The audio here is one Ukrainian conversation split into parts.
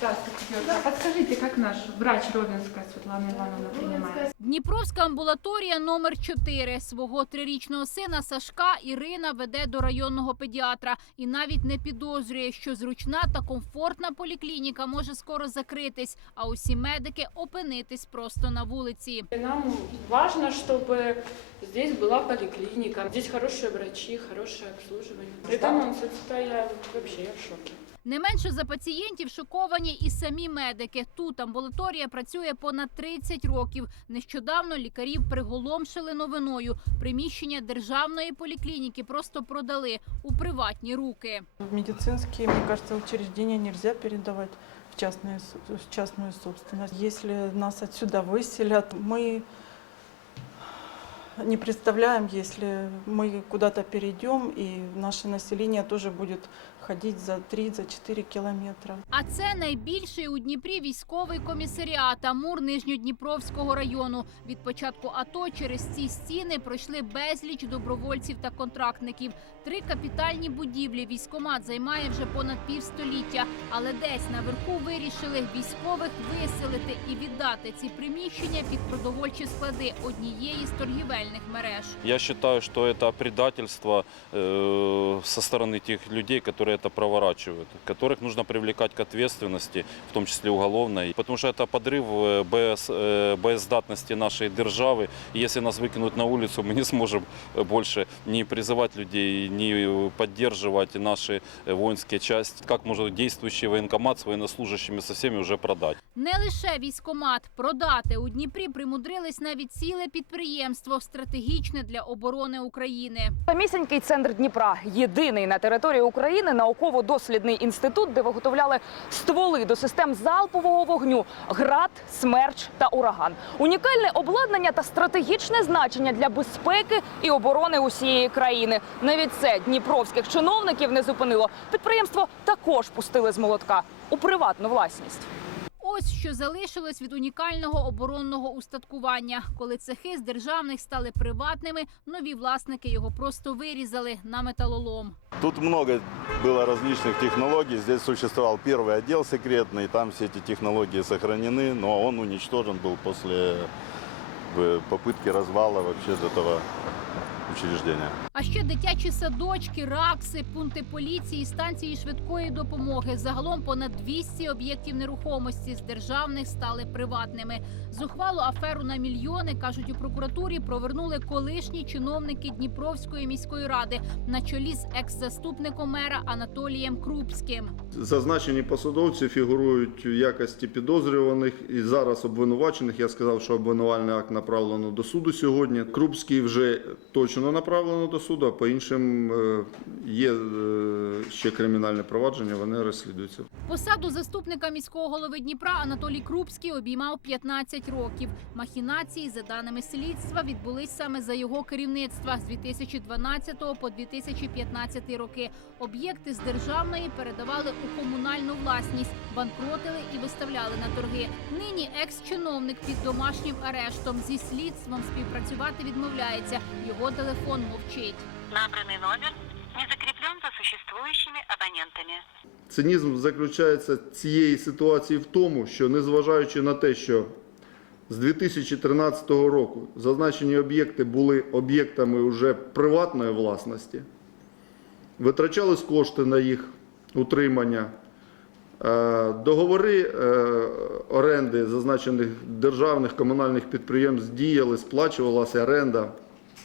Здравствуйте, Георгий. Подскажите, как наш врач Ровенская Светлана Ивановна принимает? Дніпровська амбулаторія номер 4 Свого трирічного сина Сашка Ірина веде до районного педіатра і навіть не підозрює, що зручна та комфортна поліклініка може скоро закритись, а усі медики опинитись просто на вулиці. Нам важно, чтобы здесь была поликлиника. Здесь хорошие врачи, хорошее обслуживание. Поэтому это я вообще я в шоке. Не менше за пацієнтів шоковані і самі медики. Тут амбулаторія працює понад 30 років. Нещодавно лікарів приголомшили новиною. Приміщення державної поліклініки просто продали у приватні руки. В медицинские, мне кажется, учреждения нельзя передавать в, частные, с- в частную собственность. Если нас отсюда выселят, мы не представляем, если мы куда-то перейдем, и наше население тоже будет ходить за 3-4 километра. А це найбільший у Дніпрі військовий комісаріат Амур Нижньодніпровського району. Від початку АТО через ці стіни пройшли безліч добровольців та контрактників. Три капітальні будівлі військомат займає вже понад півстоліття. Але десь наверху вирішили військових виселити і віддати ці приміщення під продовольчі склади однієї з торгівельних мереж. Я считаю, что это предательство э, со стороны тех людей, которые это проворачивают, которых нужно привлекать к ответственности, в том числе уголовной, потому что это подрыв э, боез- э, боездатности нашей державы. И если нас выкинут на улицу, мы не сможем э, больше не призывать людей, не э, поддерживать наши э, воинские части. Как может действующий военкомат с военнослужащими со всеми уже продать? Не лише військомат продати у Дніпрі примудрились навіть ціле підприємство стратегічне для оборони України. Самісінький центр Дніпра єдиний на території України науково-дослідний інститут, де виготовляли стволи до систем залпового вогню, град, смерч та ураган. Унікальне обладнання та стратегічне значення для безпеки і оборони усієї країни. Навіть це дніпровських чиновників не зупинило. Підприємство також пустили з молотка у приватну власність. Ось що залишилось від унікального оборонного устаткування. Коли цехи з державних стали приватними, нові власники його просто вирізали на металолом. Тут много было различных технологий. Здесь существовал первый отдел секретный, там все эти технологии сохранены, но он уничтожен был после э, попытки развала вообще этого учреждения. Ще дитячі садочки, ракси, пункти поліції, станції швидкої допомоги. Загалом понад 200 об'єктів нерухомості з державних стали приватними. Зухвалу аферу на мільйони кажуть у прокуратурі. Провернули колишні чиновники Дніпровської міської ради на чолі з екс-заступником мера Анатолієм Крупським. Зазначені посадовці фігурують у якості підозрюваних і зараз обвинувачених. Я сказав, що обвинувальний акт направлено до суду сьогодні. Крупський вже точно направлено до суду, а по іншим е, є е, ще кримінальне провадження, вони розслідуються. Посаду заступника міського голови Дніпра Анатолій Крупський обіймав 15 років. Махінації, за даними слідства, відбулись саме за його керівництва з 2012 по 2015 роки. Об'єкти з державної передавали у комунальну власність, банкротили і виставляли на торги. Нині екс-чиновник під домашнім арештом зі слідством співпрацювати відмовляється. Його телефон мовчить. Набранный номер не закреплен за существующими абонентами. Цинізм заключається цієї ситуації в тому, що незважаючи на те, що з 2013 року зазначені об'єкти були об'єктами вже приватної власності, витрачались кошти на їх утримання. Е, Договори е, оренди зазначених державних комунальних підприємств діяли, сплачувалася оренда,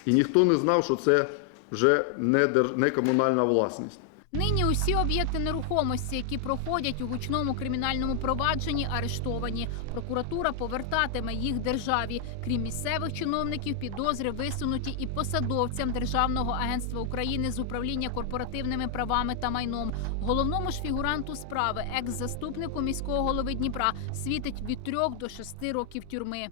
і ніхто не знав, що це вже не, не комунальна власність. Нині усі об'єкти нерухомості, які проходять у гучному кримінальному провадженні, арештовані. Прокуратура повертатиме їх державі. Крім місцевих чиновників, підозри висунуті і посадовцям Державного агентства України з управління корпоративними правами та майном. Головному ж фігуранту справи, екс-заступнику міського голови Дніпра, світить від трьох до шести років тюрми.